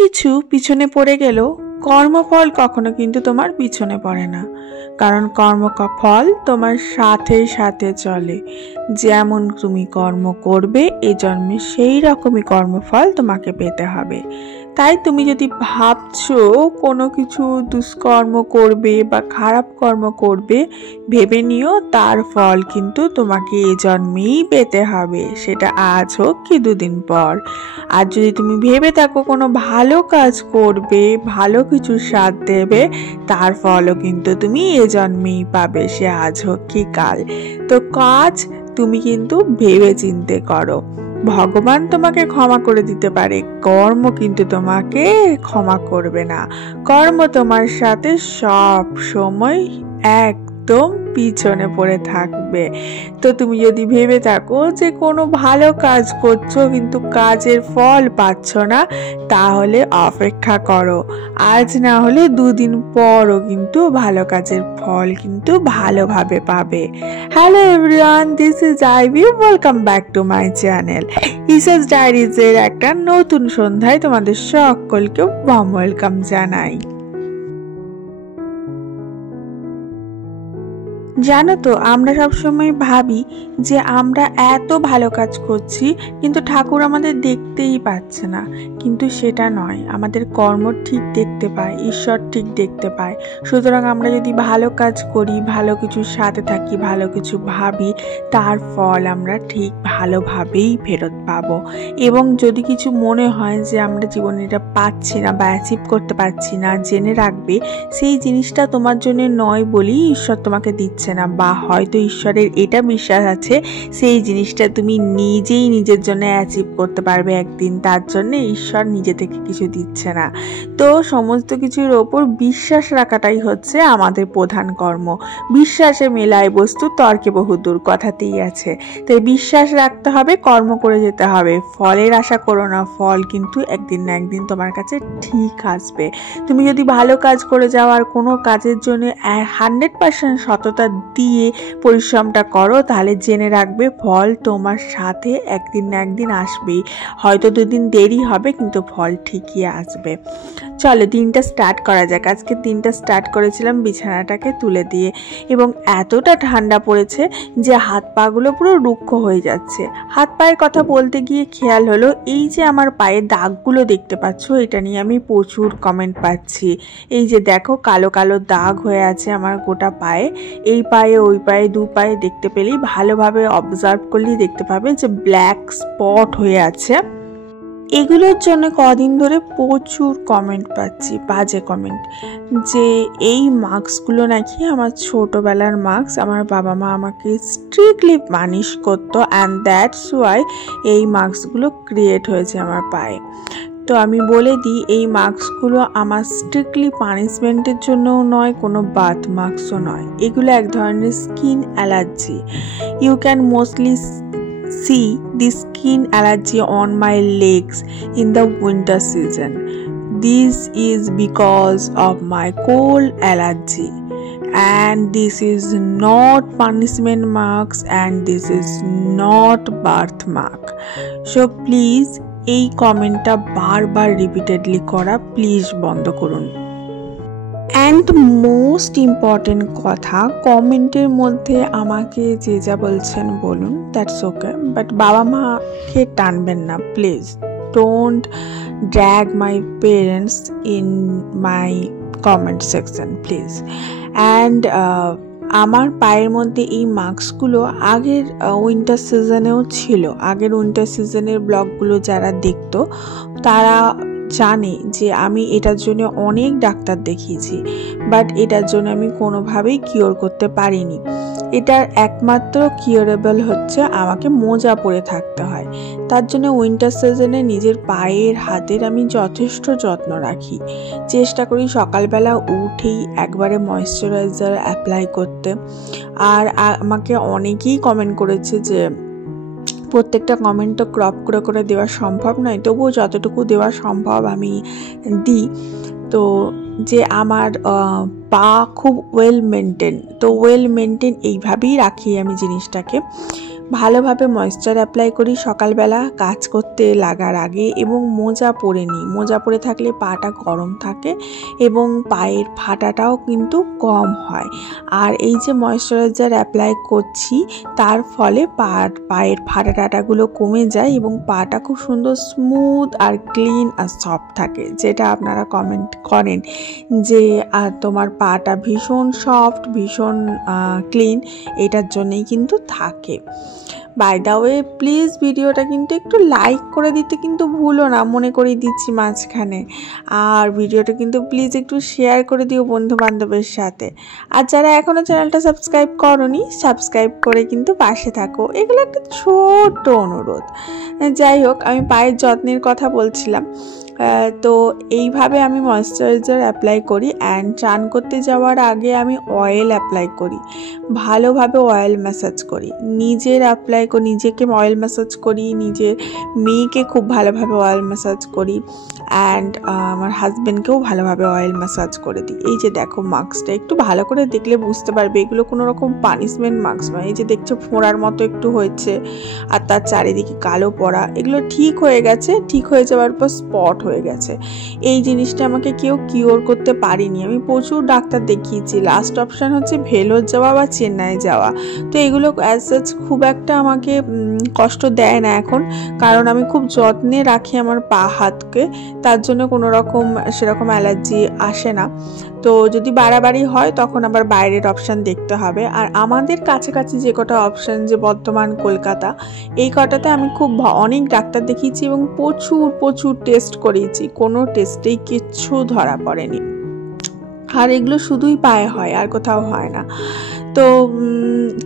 কিছু পিছনে পড়ে গেলেও কর্মফল কখনো কিন্তু তোমার পিছনে পড়ে না, কারণ কর্মফল তোমার সাথে সাথে চলে। যেমন তুমি কর্ম করবে এ জন্মে সেই রকমই কর্মফল তোমাকে পেতে হবে। তাই তুমি যদি ভাবছো কোনো কিছু দুষ্কর্ম করবে বা খারাপ কর্ম করবে, ভেবে নিও তার ফল কিন্তু তোমাকে এ জন্মেই পেতে হবে, সেটা আজ হোক কি দুদিন পর। আর যদি তুমি ভেবে থাকো কোনো ভালো কাজ করবে, ভালো কিছু সাথ দেবে, তার ফলও কিন্তু তুমি এ জন্মেই পাবে, সে আজ হোক কি কাল। তো কাজ তুমি কিন্তু ভেবে চিন্তে করো। ভগবান তোমাকে ক্ষমা করে দিতে পারে, কর্ম কিন্তু তোমাকে ক্ষমা করবে না। কর্ম তোমার সাথে সব সময় একদম পিছনে পড়ে থাকবে। তো তুমি যদি ভেবে থাকো যে কোনো ভালো কাজ করছো কিন্তু কাজের ফল পাচ্ছ না, তাহলে অপেক্ষা করো, আজ না হলে দুদিন পরও কিন্তু ভালো কাজের ফল কিন্তু ভালোভাবে পাবে। Hello everyone, this is Ivy, welcome back to my channel ইসাস ডায়েরিজ এর একটা নতুন সন্ধ্যায় তোমাদের সকলকে ওয়ার্ম ওয়েলকাম জানাই। জানো তো, আমরা সবসময় ভাবি যে আমরা এত ভালো কাজ করছি কিন্তু ঠাকুর আমাদের দেখতেই পাচ্ছে না, কিন্তু সেটা নয়। আমাদের কর্ম ঠিক দেখতে পায়, ঈশ্বর ঠিক দেখতে পায়। সুতরাং আমরা যদি ভালো কাজ করি, ভালো কিছুর সাথে থাকি, ভালো কিছু ভাবি, তার ফল আমরা ঠিক ভালোভাবেই ফেরত পাবো। এবং যদি কিছু মনে হয় যে আমরা জীবনে এটা পাচ্ছি না বা অ্যাচিভ করতে পারছি না, জেনে রাখবে সেই জিনিসটা তোমার জন্য নয় বলেই ঈশ্বর তোমাকে দিচ্ছে না, বা হয়তো ঈশ্বরের এটা বিশ্বাস আছে সেই জিনিসটা তুমি নিজেই নিজের জন্য অ্যাচিভ করতে পারবে একদিন, তার জন্য ঈশ্বর নিজে থেকে কিছু দিচ্ছে না। তো সমস্ত কিছুর ওপর বিশ্বাস রাখাটাই হচ্ছে আমাদের প্রধান কর্ম। বিশ্বাসে মেলায় বস্তু তর্কে বহুদূর, কথাতেই আছে। তাই বিশ্বাস রাখতে হবে, কর্ম করে যেতে হবে। ফলের আশা করো না, ফল কিন্তু একদিন না একদিন তোমার কাছে ঠিক আসবে। তুমি যদি ভালো কাজ করে যাও আর কোনো কাজের জন্য 100% সততা দিয়ে পরিশ্রমটা করো, তাহলে জেনে রাখবে ফল তোমার সাথে একদিন না একদিন আসবেই। হয়তো দুদিন দেরি হবে কিন্তু ফল ঠিকই আসবে। চলো দিনটা স্টার্ট করা যাক। আজকে দিনটা স্টার্ট করেছিলাম বিছানাটাকে তুলে দিয়ে, এবং এতটা ঠান্ডা পড়েছে যে হাত পাগুলো পুরো রুক্ষ হয়ে যাচ্ছে। হাত পায়ের কথা বলতে গিয়ে খেয়াল হলো, এই যে আমার পায়ে দাগগুলো দেখতে পাচ্ছ, এটা নিয়ে আমি প্রচুর কমেন্ট পাচ্ছি। এই যে দেখো কালো কালো দাগ হয়ে আছে আমার গোটা পায়ে, এই পায়ে ওই পায়ে দু পায়ে দেখতে পেলেই ভালোভাবে অবজার্ভ করলেই দেখতে পাবে যে ব্ল্যাক স্পট হয়ে আছে। এগুলোর জন্য কদিন ধরে প্রচুর কমেন্ট পাচ্ছি, বাজে কমেন্ট, যে এই মার্কসগুলো নাকি আমার ছোটোবেলার মার্কস, আমার বাবা মা আমাকে স্ট্রিক্টলি পানিশ করতো, অ্যান্ড দ্যাটস ওয়াই এই মার্কসগুলো ক্রিয়েট হয়েছে আমার পায়ে। তো আমি বলে দিই, এই মার্কসগুলো আমার স্ট্রিক্টলি পানিশমেন্টের জন্যও নয়, কোনো বার্থ মার্কসও নয়। এগুলো এক ধরনের skin allergy. You can mostly see the skin allergy on my legs in the winter season. This is because of my cold allergy, and this is not punishment marks, and this is not birth mark. So please এই কমেন্টটা বারবার repeatedly করা please বন্ধ করুন। And most important কথা, কমেন্টের মধ্যে আমাকে যে যা বলছেন বলুন, দ্যাটস ওকে, বাট বাবা মাকে টানবেন না please. Don't drag my parents in my comment section please. And আমার পায়ের মধ্যে এই মার্কসগুলো আগের উইন্টার সিজনেও ছিল। আগের উইন্টার সিজনের ব্লগগুলো যারা দেখতো তারা জানে যে আমি এটার জন্য অনেক ডাক্তার দেখিয়েছি, বাট এটার জন্য আমি কোনোভাবেই কিওর করতে পারিনি। এটার একমাত্র কিওরেবল হচ্ছে আমাকে মোজা পরে থাকতে হয়। তার জন্য উইন্টার সিজনে নিজের পায়ের হাতের আমি যথেষ্ট যত্ন রাখি। চেষ্টা করি সকালবেলা উঠেই একবারে ময়েশ্চারাইজার অ্যাপ্লাই করতে। আর আমাকে অনেকেই কমেন্ট করেছে যে প্রত্যেকটা কমেন্ট তো ক্রপ করে করে দেওয়া সম্ভব নয়, তবুও যতটুকু দেওয়া সম্ভব আমি দিই। তো যে আমার পা খুব ওয়েল মেনটেন, তো ওয়েল মেনটেন এইভাবেই রাখি আমি জিনিসটাকে। ভালোভাবে ময়েশ্চার অ্যাপ্লাই করি সকালবেলা কাজ করতে লাগার আগে, এবং মোজা পরে নিই। মোজা পরে থাকলে পাটা গরম থাকে এবং পায়ের ফাটাটাও কিন্তু কম হয়। আর এই যে ময়েশ্চারাইজার অ্যাপ্লাই করছি তার ফলে পায়ের ফাটাটাগুলো কমে যায় এবং পাটা খুব সুন্দর স্মুথ আর ক্লিন আর সফট থাকে, যেটা আপনারা কমেন্ট করেন যে তোমার পাটা ভীষণ সফট, ভীষণ ক্লিন, এটার জন্যই কিন্তু থাকে। বাই দ্য ওয়ে, প্লিজ ভিডিওটা কিন্তু একটু লাইক করে দিতে কিন্তু ভুলো না, মনে করিয়ে দিচ্ছি মাঝখানে। আর ভিডিওটা কিন্তু প্লিজ একটু শেয়ার করে দিও বন্ধু বান্ধবের সাথে। আর যারা এখনও চ্যানেলটা সাবস্ক্রাইব করোনি, সাবস্ক্রাইব করে কিন্তু পাশে থাকো, এগুলো একটা ছোট্ট অনুরোধ। যাই হোক, আমি পায়ের যত্নের কথা বলছিলাম। তো এইভাবে আমি ময়েশ্চারাইজার অ্যাপ্লাই করি, অ্যান্ড চান করতে যাওয়ার আগে আমি অয়েল অ্যাপ্লাই করি, ভালোভাবে অয়েল ম্যাসাজ করি, নিজেকে অয়েল ম্যাসাজ করি, নিজের মেয়েকে খুব ভালোভাবে অয়েল ম্যাসাজ করি, অ্যান্ড আমার হাজব্যান্ডকেও ভালোভাবে অয়েল ম্যাসাজ করে দিই। এই যে দেখো মাস্কটা, একটু ভালো করে দেখলে বুঝতে পারবে এগুলো কোনো রকম পানিশমেন্ট মাস্ক নয়। এই যে দেখছো ফোঁড়ার মতো একটু হয়েছে আর তার চারিদিকে কালো পড়া, এগুলো ঠিক হয়ে গেছে। ঠিক হয়ে যাওয়ার পর স্পট হয়ে গেছে। এই জিনিসটা আমাকে কেউ কিওর করতে পারেনি। আমি প্রচুর ডাক্তার দেখিয়েছি, লাস্ট অপশান হচ্ছে ভেলোর যাওয়া বা চেন্নাই যাওয়া। তো এগুলো অ্যাজ সাচ খুব একটা আমাকে কষ্ট দেয় না এখন, কারণ আমি খুব যত্নে রাখি আমার পা হাতকে, তার জন্য কোনো রকম সেরকম অ্যালার্জি আসে না। তো যদি বাড়াবাড়ি হয় তখন আবার বাইরের অপশান দেখতে হবে। আর আমাদের কাছাকাছি যে কটা অপশান, যে বর্ধমান, কলকাতা, এই কটাতে আমি খুব অনেক ডাক্তার দেখিয়েছি এবং প্রচুর টেস্ট করিয়েছি, কোনো টেস্টেই কিচ্ছু ধরা পড়েনি। আর এগুলো শুধুই পায়ে হয়, আর কোথাও হয় না। তো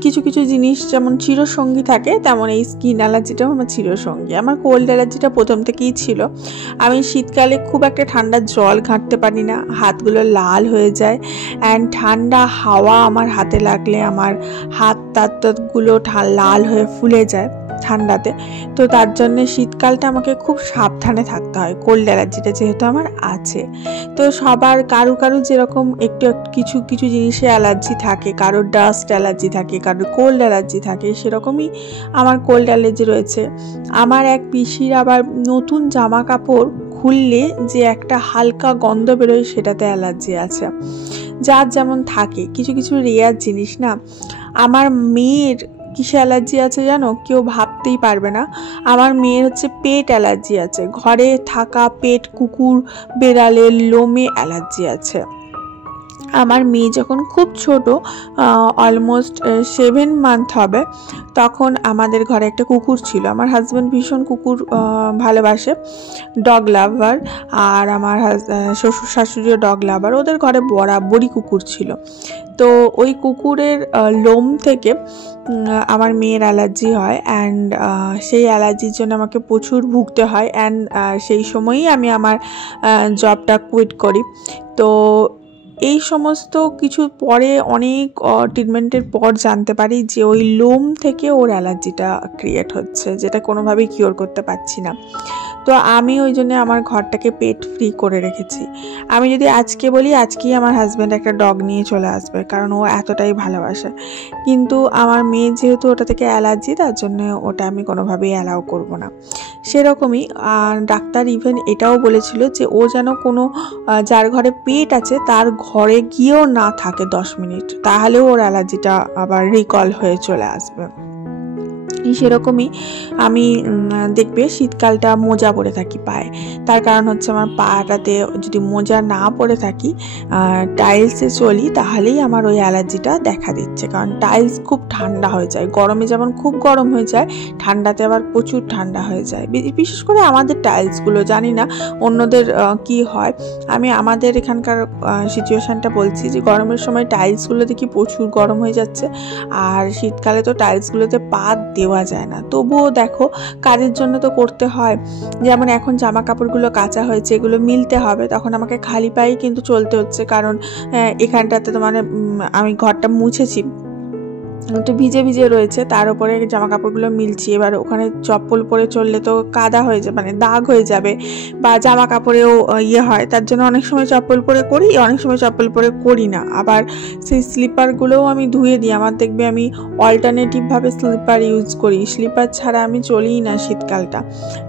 কিছু জিনিস যেমন চিরসঙ্গী থাকে, তেমন এই স্কিন অ্যালার্জিটাও আমার চিরসঙ্গী। আমার কোল্ড অ্যালার্জিটা প্রথম থেকেই ছিল। আমি শীতকালে খুব একটা ঠান্ডা জল ঘাঁটতে পারি না, হাতগুলো লাল হয়ে যায়, অ্যান্ড ঠান্ডা হাওয়া আমার হাতে লাগলে আমার হাত তাতগুলো লাল হয়ে ফুলে যায় ঠান্ডাতে। তো তার জন্য শীতকালটা আমাকে খুব সাবধানে থাকতে হয়, কোল্ড অ্যালার্জিটা যেহেতু আমার আছে। তো সবার কারু যেরকম একটু কিছু জিনিসে অ্যালার্জি থাকে, কারোর ডাস্ট অ্যালার্জি থাকে, কারোর কোল্ড অ্যালার্জি থাকে, সেরকমই আমার কোল্ড অ্যালার্জি রয়েছে। আমার এক পিসির আবার নতুন জামা কাপড় খুললে যে একটা হালকা গন্ধ বেরোয়, সেটাতে অ্যালার্জি আছে। যার যেমন থাকে, কিছু রেয়ার জিনিস না। আমার মেয়ের কিসে অ্যালার্জি আছে জানো? কেউ ভাবতেই পারবে না। আমার মেয়ের হচ্ছে পেট অ্যালার্জি আছে, ঘরে থাকা পেট, কুকুর বেড়ালের লোমে অ্যালার্জি আছে। আমার মেয়ে যখন খুব ছোট, অলমোস্ট 7 মান্থ হবে, তখন আমাদের ঘরে একটা কুকুর ছিল। আমার হাজব্যান্ড ভীষণ কুকুর ভালোবাসে, ডগ লাভার, আর আমার শ্বশুর শাশুড়িও ডগ লাভার। ওদের ঘরে বরাবরই কুকুর ছিল। তো ওই কুকুরের লোম থেকে আমার মেয়ের অ্যালার্জি হয়, অ্যান্ড সেই অ্যালার্জির জন্য আমাকে প্রচুর ভুগতে হয়, অ্যান্ড সেই সময়ই আমি আমার জবটা কুইট করি। তো এই সমস্ত কিছু পরে অনেক ট্রিটমেন্টের পর জানতে পারি যে ওই লোম থেকে ওর অ্যালার্জিটা ক্রিয়েট হচ্ছে, যেটা কোনোভাবেই কিওর করতে পারছি না। তো আমি ওই জন্য আমার ঘরটাকে পেট ফ্রি করে রেখেছি। আমি যদি আজকে বলি, আজকেই আমার হাজব্যান্ড একটা ডগ নিয়ে চলে আসবে, কারণ ও এতটাই ভালোবাসে। কিন্তু আমার মেয়ে যেহেতু ওটা থেকে অ্যালার্জি, তার জন্য ওটা আমি কোনোভাবেই অ্যালাউ করব না। সেরকমই ডাক্তার ইভেন এটাও বলেছিল যে ও যেন কোনো যার ঘরে পেট আছে তার ঘরে গিয়েও না থাকে 10 মিনিট, তাহলেও ওর অ্যালার্জিটা আবার রিকল হয়ে চলে আসবে। সেরকমই আমি দেখবে শীতকালটা মোজা পরে থাকি পায়ে, তার কারণ হচ্ছে আমার পাটাতে যদি মোজা না পরে থাকি, টাইলসে চলি, তাহলেই আমার ওই অ্যালার্জিটা দেখা দিচ্ছে। কারণ টাইলস খুব ঠান্ডা হয়ে যায়, গরমে যেমন খুব গরম হয়ে যায়, ঠান্ডাতে আবার প্রচুর ঠান্ডা হয়ে যায়। বিশেষ করে আমাদের টাইলসগুলো, জানি না অন্যদের কি হয়। আমি আমাদের এখানকার সিচুয়েশানটা বলছি যে গরমের সময় টাইলসগুলো দেখি প্রচুর গরম হয়ে যাচ্ছে, আর শীতকালে তো টাইলসগুলোতে পা দেওয়া যায় না। তবুও দেখো, কাজের জন্য তো করতে হয়। যেমন এখন জামা কাপড়গুলো কাচা হয়েছে, এগুলো মিলতে হবে, তখন আমাকে খালি পায়েই কিন্তু চলতে হচ্ছে, কারণ এখানটাতে তো মানে আমি ঘরটা মুছেছি, একটু ভিজে ভিজে রয়েছে, তার উপরে জামা কাপড়গুলো মিলছি। এবার ওখানে চপ্পল পরে চললে তো কাদা হয়ে যাবে, মানে দাগ হয়ে যাবে, বা জামা কাপড়েও ইয়ে হয়, তার জন্য অনেক সময় চপ্পল পরে করি, অনেক সময় চপ্পল পরে করি না। আবার সেই স্লিপারগুলোও আমি ধুয়ে দিই। আমার দেখবে আমি অল্টারনেটিভভাবে স্লিপার ইউজ করি, স্লিপার ছাড়া আমি চলিই না শীতকালটা।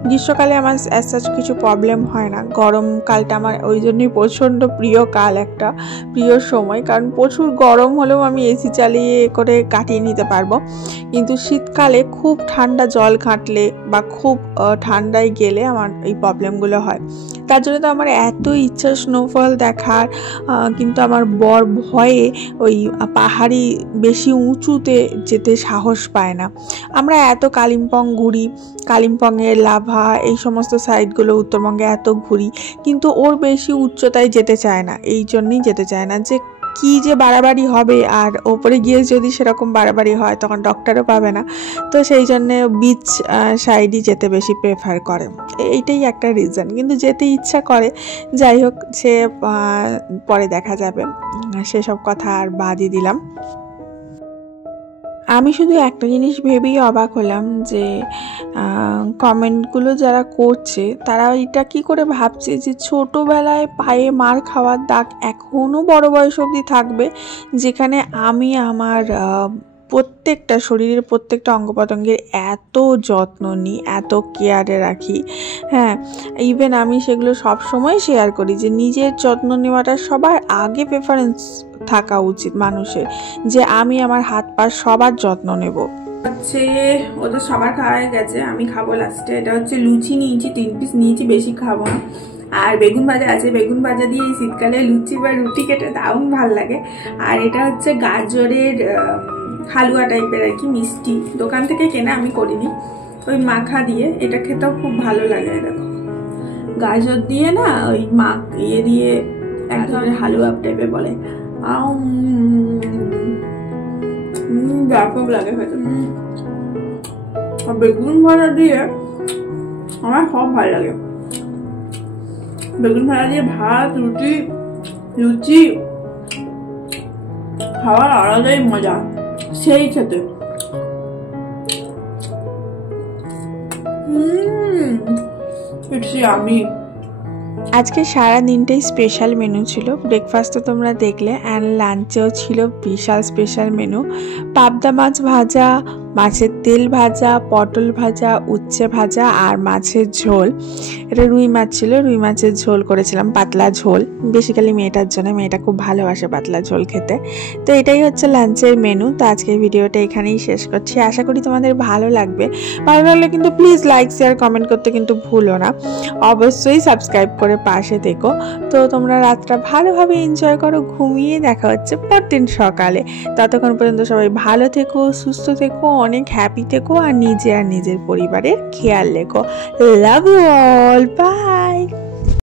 গ্রীষ্মকালে আমার অ্যাজ সাচ কিছু প্রবলেম হয় না, গরমকালটা আমার ওই জন্যই প্রচণ্ড প্রিয় কাল, একটা প্রিয় সময়, কারণ প্রচুর গরম হলেও আমি এসি চালিয়ে করে কাটিয়ে নিতে পারবো। কিন্তু শীতকালে খুব ঠান্ডা জল ঘাঁটলে বা খুব ঠান্ডায় গেলে আমার এই প্রবলেমগুলো হয়। তার জন্য তো আমার এত ইচ্ছা স্নোফল দেখার, কিন্তু আমার বর ভয়ে ওই পাহাড়ি বেশি উঁচুতে যেতে সাহস পায় না। আমরা এত কালিম্পং ঘুরি, কালিম্পংয়ের লাভা এই সমস্ত সাইডগুলো উত্তরবঙ্গে এত ঘুরি, কিন্তু ওর বেশি উচ্চতায় যেতে চায় না। এই জন্যই যেতে চায় না যে কি যে বাড়াবাড়ি হবে, আর ওপরে গিয়ে যদি সেরকম বাড়াবাড়ি হয় তখন ডক্টরও পাবে না। তো সেই জন্যে বিচ সাইডই যেতে বেশি প্রেফার করে, এইটাই একটা রিজন। কিন্তু যেতে ইচ্ছা করে, যাই হোক, সে পরে দেখা যাবে, সেসব কথা আর বাদই দিলাম। আমি শুধু একটা জিনিস ভেবেই অবাক হলাম যে কমেন্টগুলো যারা করছে তারা এটা কি করে ভাবছে যে ছোটোবেলায় পায়ে মার খাওয়ার দাগ এখনও বড় বয়স অবধি থাকবে, যেখানে আমি আমার প্রত্যেকটা শরীরের প্রত্যেকটা অঙ্গ প্রত্যঙ্গের এত যত্ন নিই, এত কেয়ারে রাখি। হ্যাঁ, ইভেন আমি সেগুলো সব সময় শেয়ার করি যে নিজের যত্ন নেওয়াটা সবার আগে প্রেফারেন্স থাকা উচিত মানুষের, যে আমি আমার হাত পা সবার যত্ন নেব। হচ্ছে ওদের সবার খাওয়া হয়ে গেছে, আমি খাবো লাস্টে। এটা হচ্ছে লুচি নিয়েছি, 3 পিস নিয়েছি, বেশি খাবো না। আর বেগুন ভাজা আছে, বেগুন ভাজা দিয়ে এই শীতকালে লুচি বা রুটি খেতে দারুণ ভালো লাগে। আর এটা হচ্ছে গাজরের হালুয়া টাইপের আর কি, মিষ্টি, দোকান থেকে কেনা, আমি করিনি, ওই মাখা দিয়ে। এটা খেতেও খুব ভালো লাগে। দেখো গাজর দিয়ে না, ওই ইয়ে দিয়ে এক ধরনের হালুয়া টাইপের বলে, ব্যাপক লাগে খেতে। বেগুন ভাজা দিয়ে আমার সব ভালো লাগে। বেগুন ভাজা দিয়ে ভাত, রুটি, লুচি খাওয়ার আলাদাই মজা, সেই খেতে। আমি আজকে সারা দিনটাই স্পেশাল মেনু ছিল। ব্রেকফাস্টে তোমরা দেখলে, অ্যান্ড লাঞ্চেও ছিল বিশাল স্পেশাল মেনু। পাবদা মাছ ভাজা, মাছের তেল ভাজা, পটল ভাজা, উচ্ছে ভাজা, আর মাছের ঝোল। এটা রুই মাছ ছিল, রুই মাছের ঝোল করেছিলাম, পাতলা ঝোল, বেসিক্যালি মেয়েটার জন্য, মেয়েটা খুব ভালোবাসে পাতলা ঝোল খেতে। তো এটাই হচ্ছে লাঞ্চের মেনু। তো আজকের ভিডিওটা এখানেই শেষ করছি, আশা করি তোমাদের ভালো লাগবে। ভালো লাগলে কিন্তু প্লিজ লাইক, শেয়ার, কমেন্ট করতে কিন্তু ভুলো না। অবশ্যই সাবস্ক্রাইব করে পাশে থেকো। তো তোমরা রাতটা ভালোভাবে এনজয় করো, ঘুমিয়ে দেখা হচ্ছে পরদিন সকালে। ততক্ষণ পর্যন্ত সবাই ভালো থেকো, সুস্থ থেকো, অনেক হ্যাপি থেকো, আর নিজে আর নিজের পরিবারের খেয়াল রেখো। Love you all, by.